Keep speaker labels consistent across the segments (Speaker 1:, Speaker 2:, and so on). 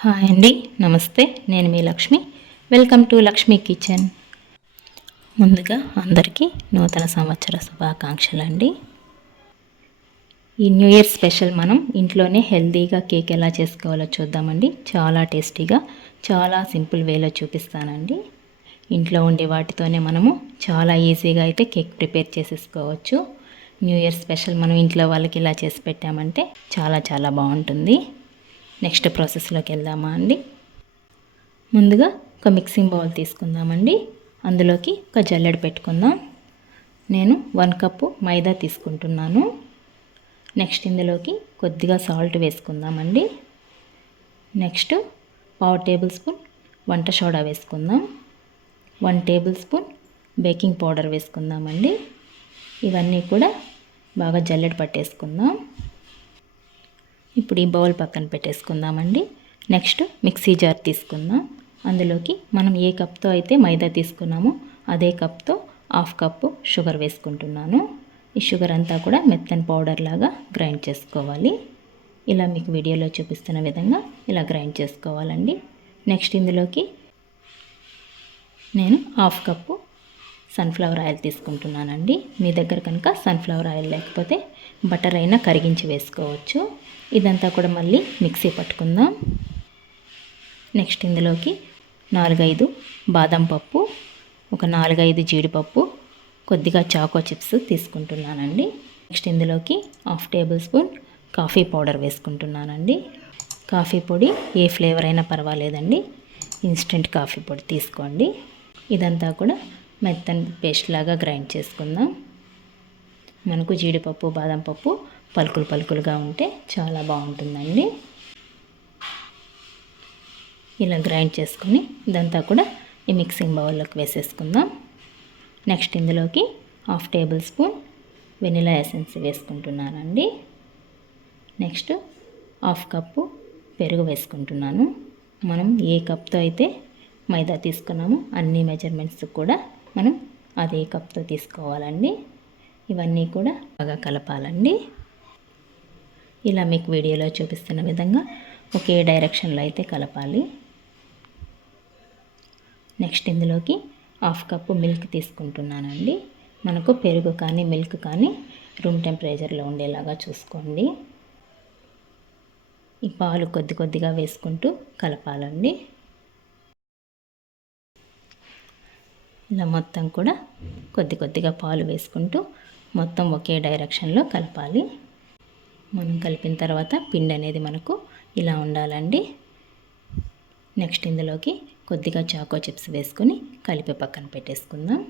Speaker 1: Hi అండి. నమస్తే. నేను మీ Lakshmi. Welcome to Lakshmi kitchen. ముందుగా అందరికీ నూతన సంవత్సర శుభాకాంక్షలు అండి ఈ న్యూ ఇయర్ స్పెషల్ మనం ఇంట్లోనే హెల్తీగా కేక్ ఎలా చేసుకోవాలో చూద్దామండి. చాలా టేస్టీగా చాలా సింపుల్ వేలో చూపిస్తానండి. ఇంట్లో ఉండే వాటితోనే మనము చాలా ఈజీగా అయితే కేక్ ప్రిపేర్ చేసేసుకోవచ్చు. న్యూ ఇయర్ స్పెషల్ మనం ఇంట్లో వాళ్ళకి ఇలా చేసి పెట్టామంటే చాలా చాలా బాగుంటుంది. నెక్స్ట్ ప్రాసెస్లోకి వెళ్దామా అండి? ముందుగా ఒక మిక్సింగ్ బౌల్ తీసుకుందామండి. అందులోకి ఒక జల్లెడ పెట్టుకుందాం. నేను వన్ కప్పు మైదా తీసుకుంటున్నాను. నెక్స్ట్ ఇందులోకి కొద్దిగా సాల్ట్ వేసుకుందామండి. నెక్స్ట్ పావు టేబుల్ స్పూన్ వంట సోడా వేసుకుందాం. One tablespoon baking powder వేసుకుందామండి. ఇవన్నీ కూడా బాగా జల్లెడ పట్టేసుకుందాం. ఇప్పుడు ఈ బౌల్ పక్కన పెట్టేసుకుందామండి. నెక్స్ట్ మిక్సీ జార్ తీసుకుందాం. అందులోకి మనం ఏ కప్తో అయితే మైదా తీసుకున్నామో అదే కప్తో హాఫ్ కప్పు షుగర్ వేసుకుంటున్నాను. ఈ షుగర్ అంతా కూడా మెత్తని పౌడర్ లాగా గ్రైండ్ చేసుకోవాలి. ఇలా మీకు వీడియోలో చూపిస్తున్న విధంగా ఇలా గ్రైండ్ చేసుకోవాలండి. నెక్స్ట్ ఇందులోకి నేను హాఫ్ కప్పు సన్ఫ్లవర్ ఆయిల్ తీసుకుంటున్నానండి. మీ దగ్గర కనుక సన్ఫ్లవర్ ఆయిల్ లేకపోతే బటర్ అయినా కరిగించి వేసుకోవచ్చు. ఇదంతా కూడా మళ్ళీ మిక్సీ పట్టుకుందాం. నెక్స్ట్ ఇందులోకి నాలుగైదు బాదం పప్పు ఒక నాలుగైదు జీడిపప్పు కొద్దిగా చాకో చిప్స్ తీసుకుంటున్నానండి. నెక్స్ట్ ఇందులోకి half tablespoon coffee powder వేసుకుంటున్నానండి. కాఫీ పొడి ఏ ఫ్లేవర్ అయినా పర్వాలేదండి. ఇన్స్టెంట్ కాఫీ పొడి తీసుకోండి. ఇదంతా కూడా మెత్తని పేస్ట్ లాగా గ్రైండ్ చేసుకుందాం. మనకు జీడిపప్పు బాదం పప్పు పలుకులు పలుకులుగా ఉంటే చాలా బాగుంటుందండి. ఇలా గ్రైండ్ చేసుకుని ఇదంతా కూడా ఈ మిక్సింగ్ బౌల్లోకి వేసేసుకుందాం. నెక్స్ట్ ఇందులోకి half tablespoon vanilla essence వేసుకుంటున్నానండి. నెక్స్ట్ హాఫ్ కప్పు పెరుగు వేసుకుంటున్నాను. మనం ఏ కప్తో అయితే మైదా తీసుకున్నామో అన్ని మెజర్మెంట్స్ కూడా మనం అదే కప్తో తీసుకోవాలండి. ఇవన్నీ కూడా బాగా కలపాలండి. ఇలా మీకు వీడియోలో చూపిస్తున్న విధంగా ఒకే డైరెక్షన్లో అయితే కలపాలి. నెక్స్ట్ ఇందులోకి హాఫ్ కప్పు మిల్క్ తీసుకుంటున్నానండి. మనకు పెరుగు కానీ మిల్క్ కానీ రూమ్ టెంపరేచర్లో ఉండేలాగా చూసుకోండి. ఈ పాలు కొద్ది కొద్దిగా వేసుకుంటూ కలపాలండి. ఇలా మొత్తం కూడా కొద్ది కొద్దిగా పాలు వేసుకుంటూ మొత్తం ఒకే డైరెక్షన్లో కలపాలి. మనం కలిపిన తర్వాత పిండి అనేది మనకు ఇలా ఉండాలండి. నెక్స్ట్ ఇందులోకి కొద్దిగా చాకో చిప్స్ వేసుకొని కలిపి పక్కన పెట్టేసుకుందాం.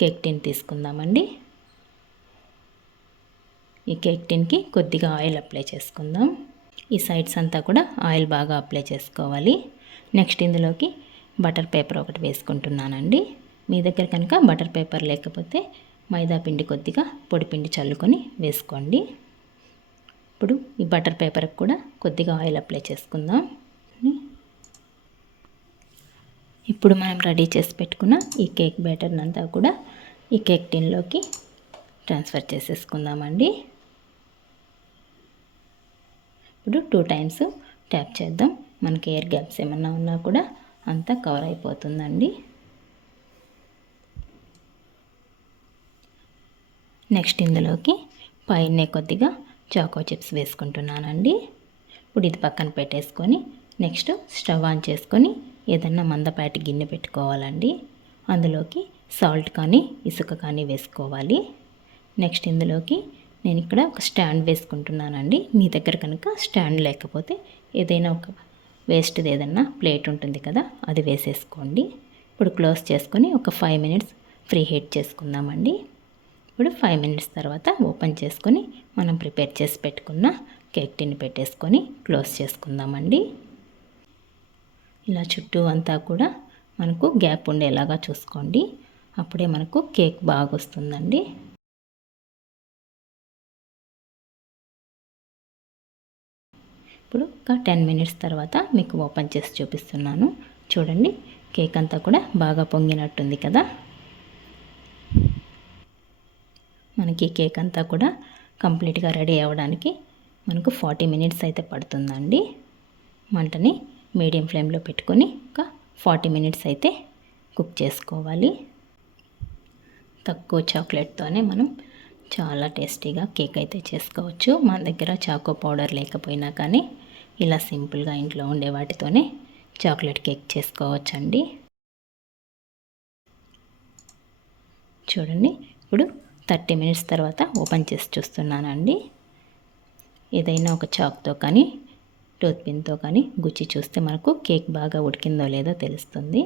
Speaker 1: కేక్ టిన్ తీసుకుందామండి. ఈ కేక్ టిన్కి కొద్దిగా ఆయిల్ అప్లై చేసుకుందాం. ఈ సైడ్స్ అంతా కూడా ఆయిల్ బాగా అప్లై చేసుకోవాలి. నెక్స్ట్ ఇందులోకి బటర్ పేపర్ ఒకటి వేసుకుంటున్నానండి. మీ దగ్గర కనుక బటర్ పేపర్ లేకపోతే మైదా పిండి కొద్దిగా పొడిపిండి చల్లుకొని వేసుకోండి. ఇప్పుడు ఈ బటర్ పేపర్కి కూడా కొద్దిగా ఆయిల్ అప్లై చేసుకుందాం. ఇప్పుడు మనం రెడీ చేసి పెట్టుకున్న ఈ కేక్ బ్యాటర్ని అంతా కూడా ఈ కేక్ టిన్లోకి ట్రాన్స్ఫర్ చేసేసుకుందామండి. ఇప్పుడు టూ టైమ్స్ ట్యాప్ చేద్దాం. మనకి ఎయిర్ గ్యాప్స్ ఏమన్నా ఉన్నా కూడా అంతా కవర్ అయిపోతుందండి. నెక్స్ట్ ఇందులోకి పైన కొద్దిగా చాకో చిప్స్ వేసుకుంటున్నానండి. ఇప్పుడు ఇది పక్కన పెట్టేసుకొని నెక్స్ట్ స్టవ్ ఆన్ చేసుకొని ఏదన్నా మందపాటి గిన్నె పెట్టుకోవాలండి. అందులోకి సాల్ట్ కానీ ఇసుక కానీ వేసుకోవాలి. నెక్స్ట్ ఇందులోకి నేను ఇక్కడ ఒక స్టాండ్ వేసుకుంటున్నానండి. మీ దగ్గర కనుక స్టాండ్ లేకపోతే ఏదైనా ఒక వేస్ట్ది ఏదన్నా ప్లేట్ ఉంటుంది కదా అది వేసేసుకోండి. ఇప్పుడు క్లోజ్ చేసుకొని ఒక ఫైవ్ మినిట్స్ ఫ్రీ హీట్ చేసుకుందామండి. ఇప్పుడు ఫైవ్ మినిట్స్ తర్వాత ఓపెన్ చేసుకొని మనం ప్రిపేర్ చేసి పెట్టుకున్న కేక్ టిని పెట్టేసుకొని క్లోజ్ చేసుకుందామండి. ఇలా చుట్టూ అంతా కూడా మనకు గ్యాప్ ఉండేలాగా చూసుకోండి. అప్పుడే మనకు కేక్ బాగా వస్తుందండి ఇప్పుడు ఒక టెన్ మినిట్స్ తర్వాత మీకు ఓపెన్ చేసి చూపిస్తున్నాను. చూడండి కేక్ అంతా కూడా బాగా పొంగినట్టుంది కదా? మనకి కేక్ అంతా కూడా కంప్లీట్గా రెడీ అవ్వడానికి మనకు ఫార్టీ మినిట్స్ అయితే పడుతుందండి. మంటని మీడియం ఫ్లేమ్లో పెట్టుకొని ఒక ఫార్టీ మినిట్స్ అయితే కుక్ చేసుకోవాలి. తక్కువ చాక్లెట్తోనే మనం చాలా టేస్టీగా కేక్ అయితే చేసుకోవచ్చు. మన దగ్గర చాకో పౌడర్ లేకపోయినా కానీ ఇలా సింపుల్గా ఇంట్లో ఉండే వాటితోనే చాక్లెట్ కేక్ చేసుకోవచ్చండి. చూడండి ఇప్పుడు థర్టీ మినిట్స్ తర్వాత ఓపెన్ చేసి చూస్తున్నానండి. ఏదైనా ఒక చాక్తో కానీ టూత్ పిన్తో కానీ గుచ్చి చూస్తే మనకు కేక్ బాగా ఉడికిందో లేదో తెలుస్తుంది.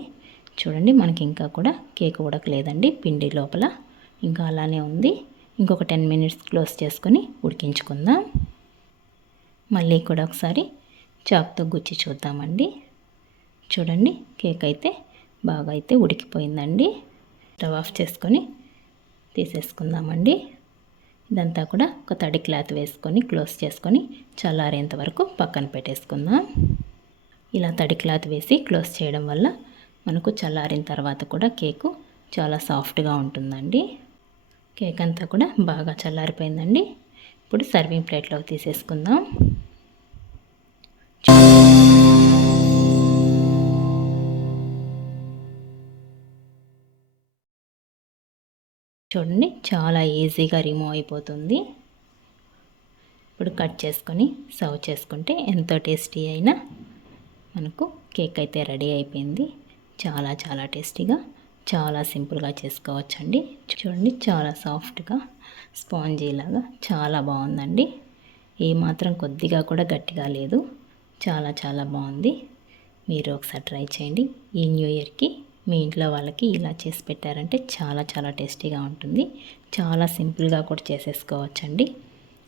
Speaker 1: చూడండి మనకి ఇంకా కూడా కేక్ ఉడకలేదండి పిండి లోపల. ఇంకా అలానే ఉంది. ఇంకొక టెన్ మినిట్స్ క్లోజ్ చేసుకొని ఉడికించుకుందాం. మళ్ళీ కూడా ఒకసారి చాక్తో గుచ్చి చూద్దామండి. చూడండి కేక్ అయితే బాగా అయితే ఉడికిపోయిందండి. స్టవ్ ఆఫ్ చేసుకొని తీసేసుకుందామండి. ఇదంతా కూడా ఒక తడి క్లాత్ వేసుకొని క్లోజ్ చేసుకొని చల్లారేంత వరకు పక్కన పెట్టేసుకుందాం. ఇలా తడి క్లాత్ వేసి క్లోజ్ చేయడం వల్ల మనకు చల్లారిన తర్వాత కూడా కేకు చాలా సాఫ్ట్గా ఉంటుందండి. కేక్ అంతా కూడా బాగా చల్లారిపోయిందండి. ఇప్పుడు సర్వింగ్ ప్లేట్లో తీసేసుకుందాం. చూడండి చాలా ఈజీగా రిమూవ్ అయిపోతుంది. ఇప్పుడు కట్ చేసుకొని సర్వ్ చేసుకుంటే ఎంతో టేస్టీ అయినా మనకు కేక్ అయితే రెడీ అయిపోయింది. చాలా చాలా టేస్టీగా చాలా సింపుల్గా చేసుకోవచ్చండి. చూడండి చాలా సాఫ్ట్గా స్పాంజీ లాగా చాలా బాగుందండి. ఏమాత్రం కొద్దిగా కూడా గట్టిగా లేదు. చాలా చాలా బాగుంది. మీరు ఒకసారి ట్రై చేయండి. ఈ న్యూ ఇయర్కి మీ ఇంట్లో వాళ్ళకి ఇలా చేసి పెట్టారంటే చాలా చాలా టేస్టీగా ఉంటుంది. చాలా సింపుల్గా కూడా చేసేసుకోవచ్చండి.